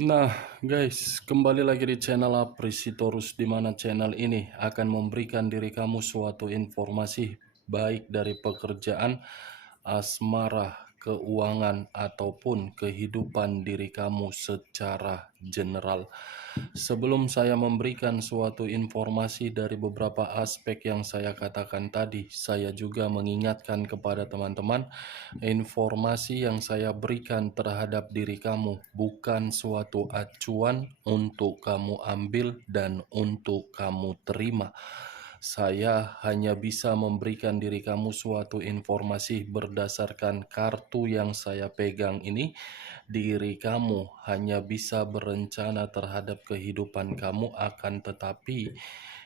Nah, guys, kembali lagi di channel Aprisitorus, di mana channel ini akan memberikan diri kamu suatu informasi baik dari pekerjaan, asmara, keuangan, ataupun kehidupan diri kamu secara general. Sebelum saya memberikan suatu informasi dari beberapa aspek yang saya katakan tadi, saya juga mengingatkan kepada teman-teman, informasi yang saya berikan terhadap diri kamu bukan suatu acuan untuk kamu ambil dan untuk kamu terima. Saya hanya bisa memberikan diri kamu suatu informasi berdasarkan kartu yang saya pegang ini. Diri kamu hanya bisa berencana terhadap kehidupan kamu, akan tetapi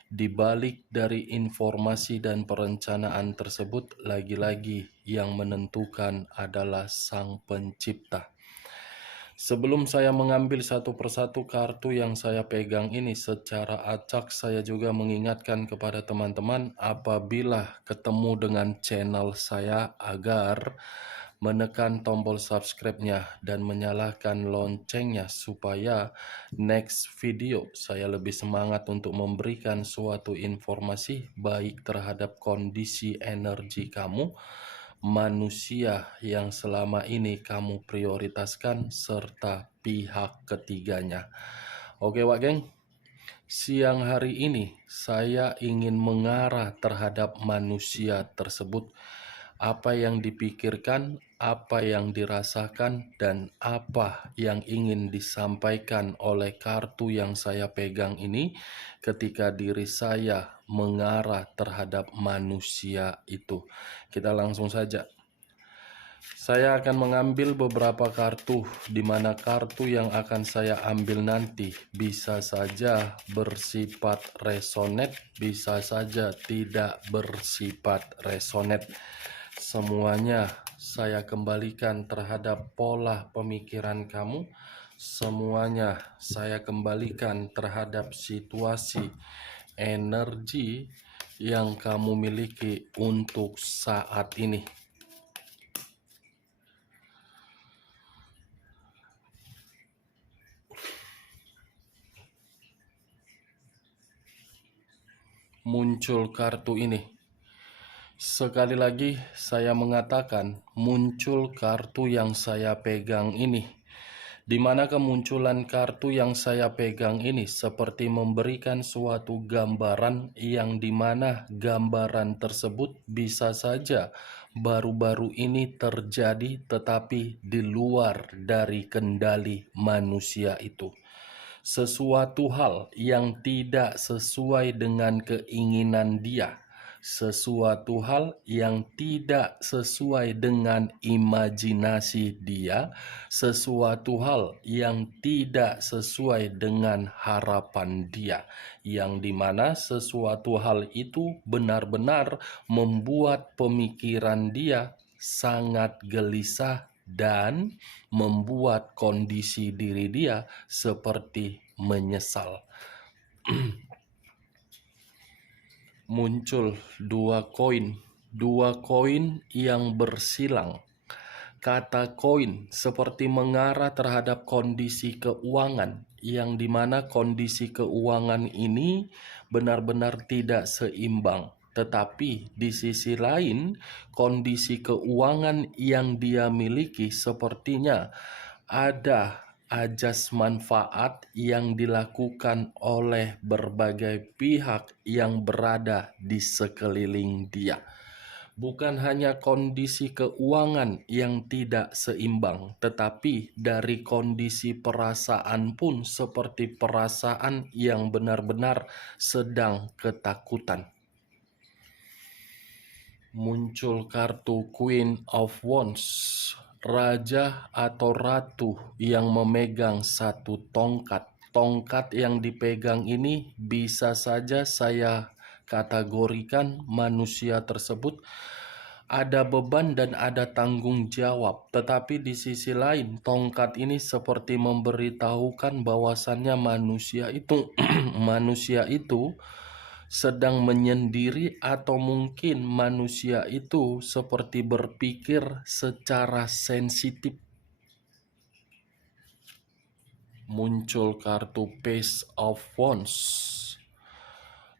di balik dari informasi dan perencanaan tersebut, lagi-lagi yang menentukan adalah Sang Pencipta. Sebelum saya mengambil satu persatu kartu yang saya pegang ini secara acak, saya juga mengingatkan kepada teman-teman apabila ketemu dengan channel saya agar menekan tombol subscribe-nya dan menyalakan loncengnya supaya next video saya lebih semangat untuk memberikan suatu informasi baik terhadap kondisi energi kamu, manusia yang selama ini kamu prioritaskan, serta pihak ketiganya. Oke Wak Geng, siang hari ini saya ingin mengarah terhadap manusia tersebut. Apa yang dipikirkan, apa yang dirasakan, dan apa yang ingin disampaikan oleh kartu yang saya pegang ini ketika diri saya mengarah terhadap manusia itu. Kita langsung saja. Saya akan mengambil beberapa kartu, di mana kartu yang akan saya ambil nanti bisa saja bersifat resonate, bisa saja tidak bersifat resonate. Semuanya saya kembalikan terhadap pola pemikiran kamu. Semuanya saya kembalikan terhadap situasi energi yang kamu miliki untuk saat ini. Muncul kartu ini. Sekali lagi saya mengatakan muncul kartu yang saya pegang ini, di mana kemunculan kartu yang saya pegang ini seperti memberikan suatu gambaran yang dimana gambaran tersebut bisa saja baru-baru ini terjadi tetapi di luar dari kendali manusia itu. Sesuatu hal yang tidak sesuai dengan keinginan dia, sesuatu hal yang tidak sesuai dengan imajinasi dia, sesuatu hal yang tidak sesuai dengan harapan dia, yang dimana sesuatu hal itu benar-benar membuat pemikiran dia sangat gelisah dan membuat kondisi diri dia seperti menyesal. Muncul dua koin yang bersilang. Kata koin seperti mengarah terhadap kondisi keuangan, yang dimana kondisi keuangan ini benar-benar tidak seimbang. Tetapi di sisi lain, kondisi keuangan yang dia miliki sepertinya ada ajas manfaat yang dilakukan oleh berbagai pihak yang berada di sekeliling dia. Bukan hanya kondisi keuangan yang tidak seimbang, tetapi dari kondisi perasaan pun seperti perasaan yang benar-benar sedang ketakutan. Muncul kartu Queen of Wands, raja atau ratu yang memegang satu tongkat. Tongkat yang dipegang ini bisa saja saya kategorikan manusia tersebut ada beban dan ada tanggung jawab, tetapi di sisi lain tongkat ini seperti memberitahukan bahwasannya manusia itu manusia itu sedang menyendiri, atau mungkin manusia itu seperti berpikir secara sensitif. muncul kartu Page of Wands.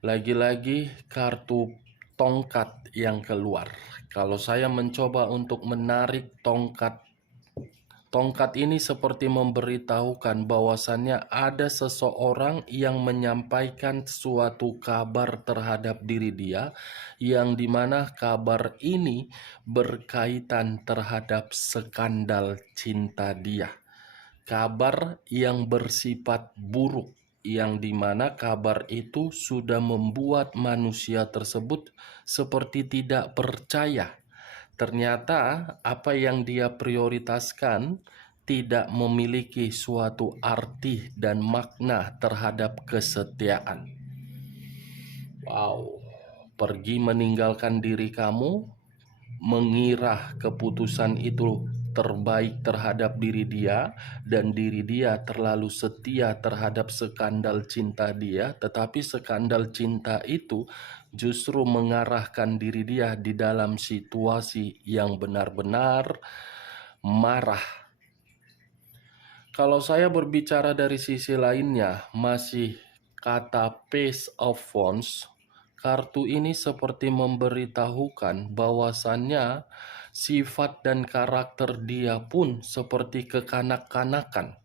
Lagi-lagi kartu tongkat yang keluar. Kalau saya mencoba untuk menarik tongkat ini seperti memberitahukan bahwasannya ada seseorang yang menyampaikan suatu kabar terhadap diri dia, yang dimana kabar ini berkaitan terhadap skandal cinta dia. Kabar yang bersifat buruk, yang dimana kabar itu sudah membuat manusia tersebut seperti tidak percaya. Ternyata apa yang dia prioritaskan tidak memiliki suatu arti dan makna terhadap kesetiaan. Wow, pergi meninggalkan diri kamu, mengira keputusan itu terbaik terhadap diri dia, dan diri dia terlalu setia terhadap skandal cinta dia, tetapi skandal cinta itu justru mengarahkan diri dia di dalam situasi yang benar-benar marah. Kalau saya berbicara dari sisi lainnya, masih kata Page of Wands, kartu ini seperti memberitahukan bahwasannya sifat dan karakter dia pun seperti kekanak-kanakan.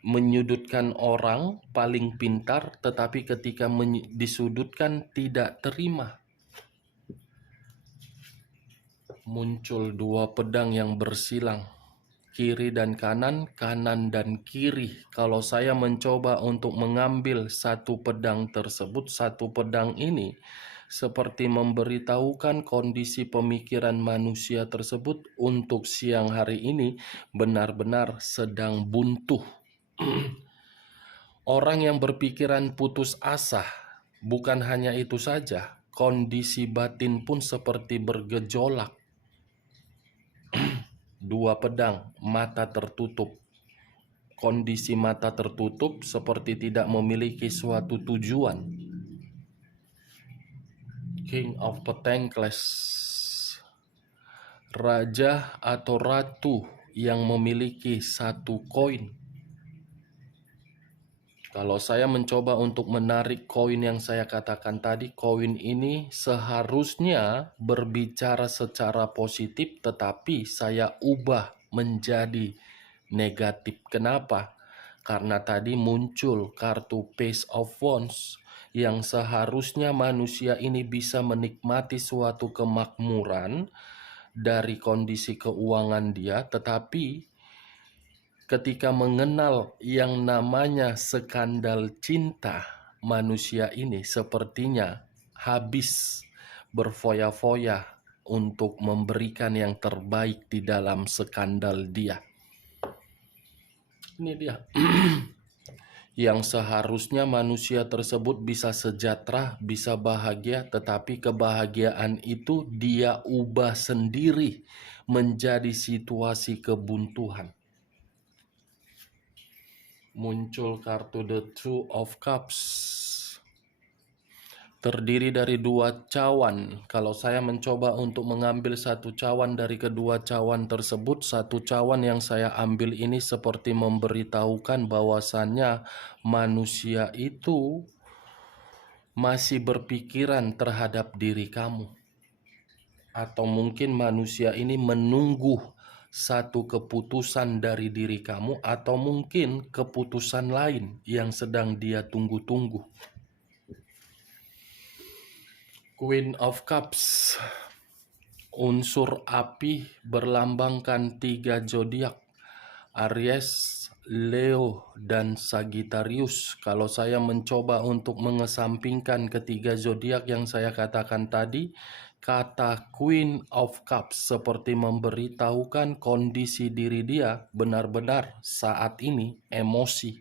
Menyudutkan orang paling pintar, tetapi ketika disudutkan tidak terima. Muncul dua pedang yang bersilang, kiri dan kanan, kanan dan kiri. Kalau saya mencoba untuk mengambil satu pedang tersebut, satu pedang ini seperti memberitahukan kondisi pemikiran manusia tersebut untuk siang hari ini benar-benar sedang buntu. Orang yang berpikiran putus asa, bukan hanya itu saja, kondisi batin pun seperti bergejolak. Dua pedang, mata tertutup. Kondisi mata tertutup seperti tidak memiliki suatu tujuan. King of Pentacles, raja atau ratu yang memiliki satu koin. Kalau saya mencoba untuk menarik koin yang saya katakan tadi, koin ini seharusnya berbicara secara positif, tetapi saya ubah menjadi negatif. Kenapa? Karena tadi muncul kartu Page of Wands, yang seharusnya manusia ini bisa menikmati suatu kemakmuran dari kondisi keuangan dia, tetapi ketika mengenal yang namanya skandal cinta, manusia ini sepertinya habis berfoya-foya untuk memberikan yang terbaik di dalam skandal dia. Ini dia. Yang seharusnya manusia tersebut bisa sejahtera, bisa bahagia, tetapi kebahagiaan itu dia ubah sendiri menjadi situasi kebuntuan. Muncul kartu The Two of Cups, terdiri dari dua cawan. Kalau saya mencoba untuk mengambil satu cawan dari kedua cawan tersebut, satu cawan yang saya ambil ini seperti memberitahukan bahwasannya manusia itu masih berpikiran terhadap diri kamu. Atau mungkin manusia ini menunggu satu keputusan dari diri kamu, atau mungkin keputusan lain yang sedang dia tunggu-tunggu. Queen of Cups, unsur api berlambangkan 3 zodiak, Aries, Leo, dan Sagittarius. Kalau saya mencoba untuk mengesampingkan ketiga zodiak yang saya katakan tadi, kata Queen of Cups seperti memberitahukan kondisi diri dia benar-benar saat ini emosi.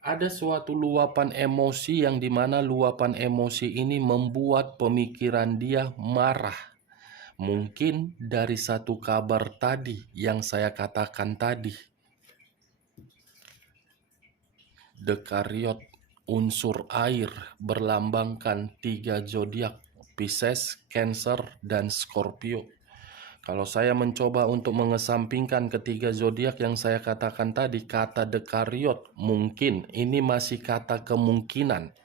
Ada suatu luapan emosi yang dimana luapan emosi ini membuat pemikiran dia marah. Mungkin dari satu kabar tadi yang saya katakan tadi. The Chariot, unsur air berlambangkan 3 zodiak, Pisces, Cancer, dan Scorpio. Kalau saya mencoba untuk mengesampingkan ketiga zodiak yang saya katakan tadi, kata dekariot, mungkin ini masih kata kemungkinan.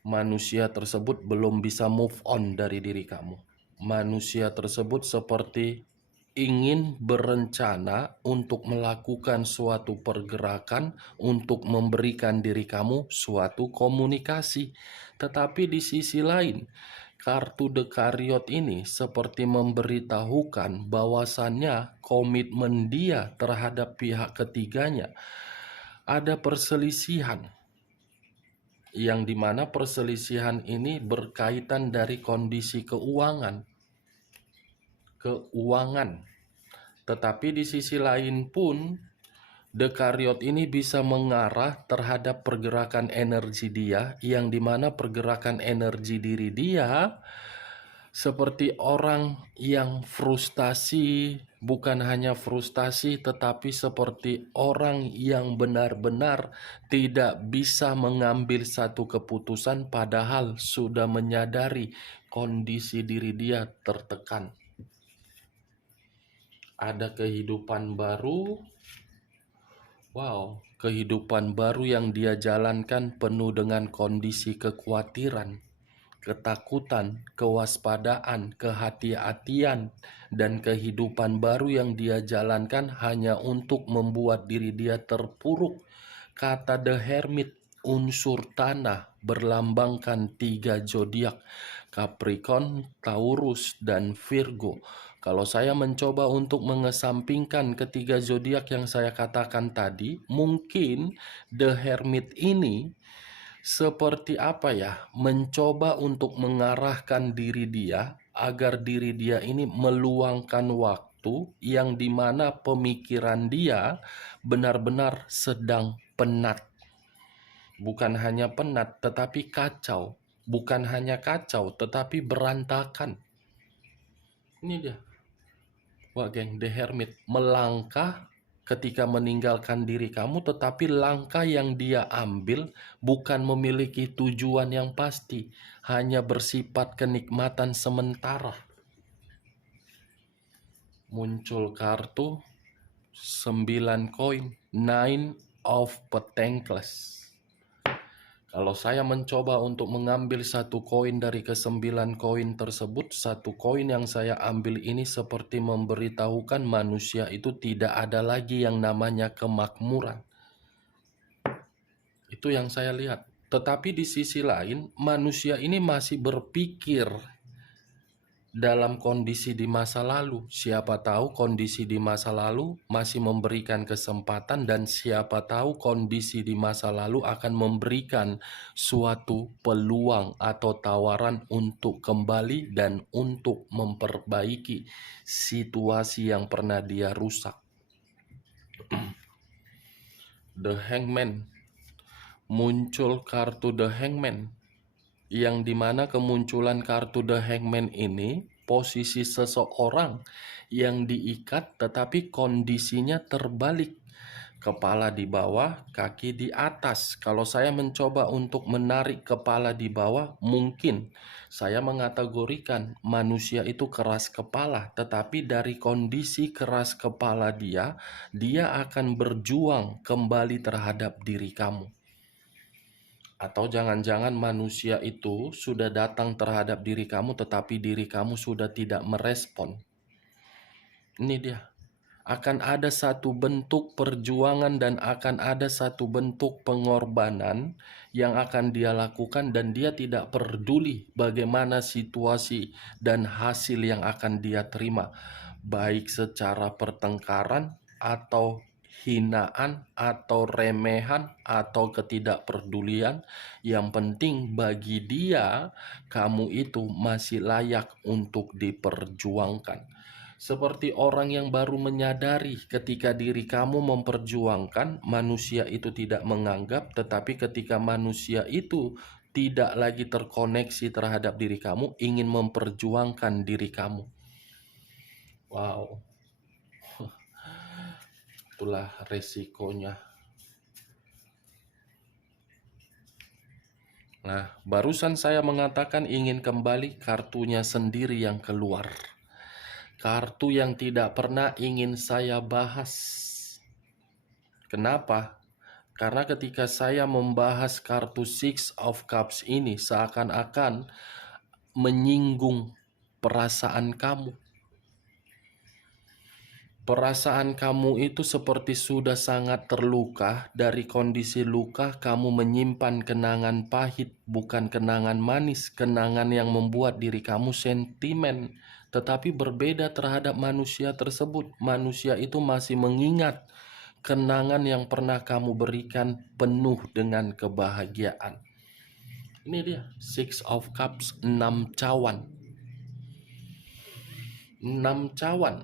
Manusia tersebut belum bisa move on dari diri kamu. Manusia tersebut seperti ingin berencana untuk melakukan suatu pergerakan untuk memberikan diri kamu suatu komunikasi. Tetapi di sisi lain, kartu dekariot ini seperti memberitahukan bahwasannya komitmen dia terhadap pihak ketiganya ada perselisihan, yang dimana perselisihan ini berkaitan dari kondisi keuangan. Tetapi di sisi lain pun, dekariot ini bisa mengarah terhadap pergerakan energi dia, yang dimana pergerakan energi diri dia seperti orang yang frustasi, bukan hanya frustasi, tetapi seperti orang yang benar-benar tidak bisa mengambil satu keputusan padahal sudah menyadari kondisi diri dia tertekan. Ada kehidupan baru, kehidupan baru yang dia jalankan penuh dengan kondisi kekhawatiran, ketakutan, kewaspadaan, kehati-hatian, dan kehidupan baru yang dia jalankan hanya untuk membuat diri dia terpuruk. Kata The Hermit, unsur tanah, berlambangkan 3 zodiak, Capricorn, Taurus, dan Virgo. Kalau saya mencoba untuk mengesampingkan ketiga zodiak yang saya katakan tadi, mungkin The Hermit ini seperti mencoba untuk mengarahkan diri dia agar diri dia ini meluangkan waktu yang dimana pemikiran dia benar-benar sedang penat. Bukan hanya penat, tetapi kacau. Bukan hanya kacau, tetapi berantakan. Ini dia. The Hermit melangkah ketika meninggalkan diri kamu, tetapi langkah yang dia ambil bukan memiliki tujuan yang pasti, hanya bersifat kenikmatan sementara. Muncul kartu 9 koin, Nine of Pentacles. Kalau saya mencoba untuk mengambil satu koin dari ke-9 koin tersebut, satu koin yang saya ambil ini seperti memberitahukan manusia itu tidak ada lagi yang namanya kemakmuran. Itu yang saya lihat. Tetapi di sisi lain, manusia ini masih berpikir dalam kondisi di masa lalu. Siapa tahu kondisi di masa lalu masih memberikan kesempatan, dan siapa tahu kondisi di masa lalu akan memberikan suatu peluang atau tawaran untuk kembali dan untuk memperbaiki situasi yang pernah dia rusak. The Hangman. Muncul kartu The Hangman, yang dimana kemunculan kartu The Hangman ini posisi seseorang yang diikat tetapi kondisinya terbalik, kepala di bawah, kaki di atas. Kalau saya mencoba untuk menarik kepala di bawah, mungkin saya mengategorikan manusia itu keras kepala, tetapi dari kondisi keras kepala dia akan berjuang kembali terhadap diri kamu. Atau jangan-jangan manusia itu sudah datang terhadap diri kamu, tetapi diri kamu sudah tidak merespon. Ini dia. Akan ada satu bentuk perjuangan dan akan ada satu bentuk pengorbanan yang akan dia lakukan, dan dia tidak peduli bagaimana situasi dan hasil yang akan dia terima. Baik secara pertengkaran atau hinaan atau remehan atau ketidakpedulian, yang penting bagi dia kamu itu masih layak untuk diperjuangkan. Seperti orang yang baru menyadari ketika diri kamu memperjuangkan, manusia itu tidak menganggap, tetapi ketika manusia itu tidak lagi terkoneksi terhadap diri kamu, ingin memperjuangkan diri kamu. Itulah resikonya. Nah, barusan saya mengatakan ingin kembali, kartunya sendiri yang keluar. kartu yang tidak pernah ingin saya bahas. Kenapa? Karena ketika saya membahas kartu Six of Cups ini seakan-akan menyinggung perasaan kamu. Perasaan kamu itu seperti sudah sangat terluka. Dari kondisi luka, kamu menyimpan kenangan pahit, bukan kenangan manis, kenangan yang membuat diri kamu sentimen. Tetapi berbeda terhadap manusia tersebut. Manusia itu masih mengingat kenangan yang pernah kamu berikan penuh dengan kebahagiaan. Ini dia, Six of Cups, 6 cawan. 6 cawan.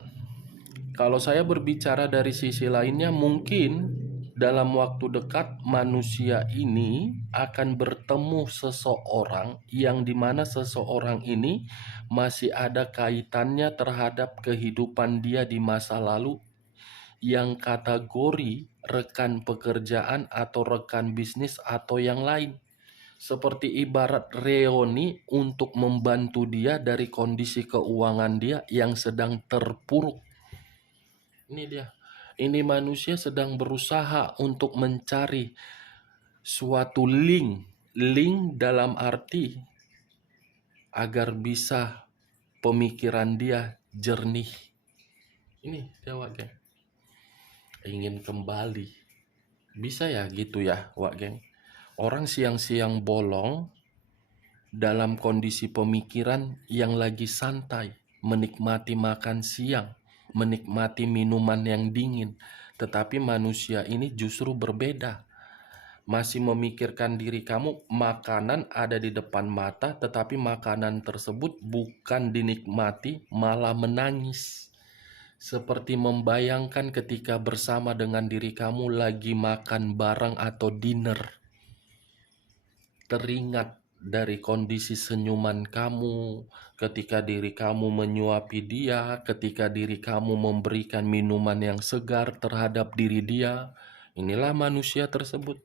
Kalau saya berbicara dari sisi lainnya, mungkin dalam waktu dekat manusia ini akan bertemu seseorang yang dimana seseorang ini masih ada kaitannya terhadap kehidupan dia di masa lalu yang kategori rekan pekerjaan atau rekan bisnis atau yang lain. Seperti ibarat reuni untuk membantu dia dari kondisi keuangan dia yang sedang terpuruk. Ini dia. Ini manusia sedang berusaha untuk mencari suatu link. Link dalam arti agar bisa pemikiran dia jernih. Ini dia, Wak Geng. Ingin kembali. Bisa ya gitu ya, Wak Geng. Orang siang-siang bolong dalam kondisi pemikiran yang lagi santai, menikmati makan siang, menikmati minuman yang dingin. Tetapi manusia ini justru berbeda. Masih memikirkan diri kamu, makanan ada di depan mata, tetapi makanan tersebut bukan dinikmati, malah menangis. Seperti membayangkan ketika bersama dengan diri kamu lagi makan bareng atau dinner. Teringat dari kondisi senyuman kamu, ketika diri kamu menyuapi dia, ketika diri kamu memberikan minuman yang segar terhadap diri dia. Inilah manusia tersebut.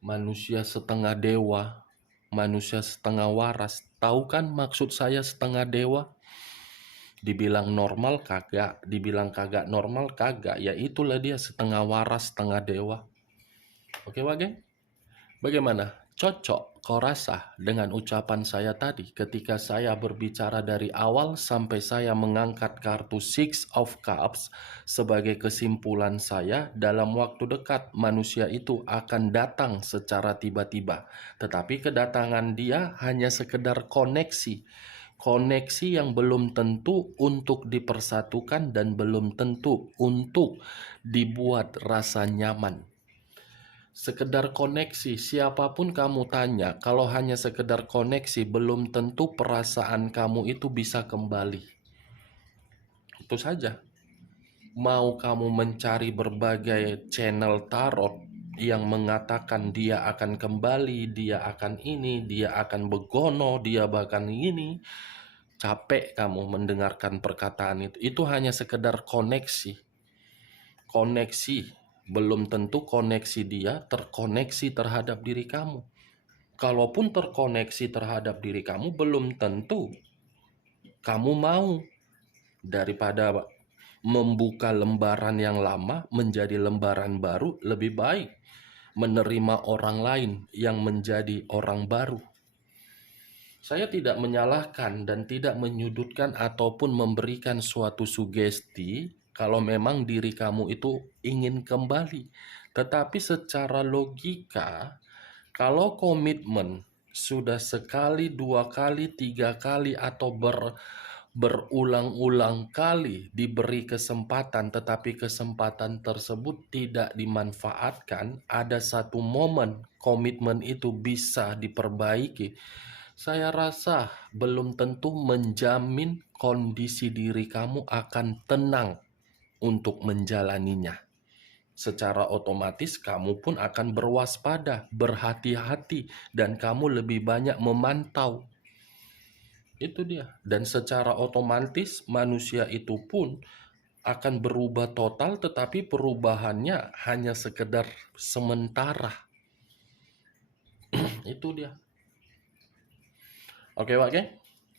Manusia setengah dewa, manusia setengah waras. Tahu kan maksud saya setengah dewa? Dibilang normal kagak, dibilang kagak normal kagak. Ya itulah dia, setengah waras, setengah dewa. Oke, Wage? Bagaimana? Cocok kau rasa dengan ucapan saya tadi ketika saya berbicara dari awal sampai saya mengangkat kartu Six of Cups sebagai kesimpulan saya, dalam waktu dekat manusia itu akan datang secara tiba-tiba. Tetapi kedatangan dia hanya sekedar koneksi. Koneksi yang belum tentu untuk dipersatukan dan belum tentu untuk dibuat rasa nyaman. Sekedar koneksi, siapapun kamu tanya, kalau hanya sekedar koneksi, belum tentu perasaan kamu itu bisa kembali. Itu saja. Mau kamu mencari berbagai channel tarot yang mengatakan dia akan kembali, dia akan ini, dia akan begono, dia bahkan ini, capek kamu mendengarkan perkataan itu. Itu hanya sekedar koneksi. Koneksi. Belum tentu koneksi dia terkoneksi terhadap diri kamu. Kalaupun terkoneksi terhadap diri kamu, belum tentu kamu mau. Daripada membuka lembaran yang lama menjadi lembaran baru, lebih baik menerima orang lain yang menjadi orang baru. Saya tidak menyalahkan dan tidak menyudutkan ataupun memberikan suatu sugesti kalau memang diri kamu itu ingin kembali. Tetapi secara logika, kalau komitmen sudah sekali, 2 kali, 3 kali atau berulang-ulang kali diberi kesempatan, tetapi kesempatan tersebut tidak dimanfaatkan, ada satu momen komitmen itu bisa diperbaiki. Saya rasa belum tentu menjamin kondisi diri kamu akan tenang untuk menjalaninya. Secara otomatis kamu pun akan berwaspada, berhati-hati, dan kamu lebih banyak memantau. Itu dia. Dan secara otomatis manusia itu pun akan berubah total, tetapi perubahannya hanya sekedar sementara. Itu dia. Oke, Wak,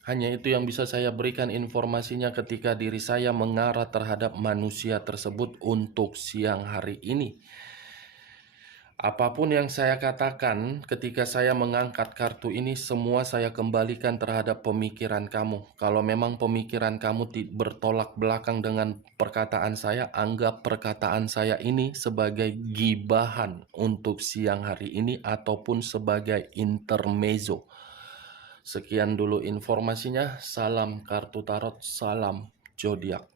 Hanya itu yang bisa saya berikan informasinya ketika diri saya mengarah terhadap manusia tersebut untuk siang hari ini. Apapun yang saya katakan ketika saya mengangkat kartu ini, semua saya kembalikan terhadap pemikiran kamu. Kalau memang pemikiran kamu bertolak belakang dengan perkataan saya, anggap perkataan saya ini sebagai gibahan untuk siang hari ini ataupun sebagai intermezzo. Sekian dulu informasinya. Salam kartu tarot, salam zodiak.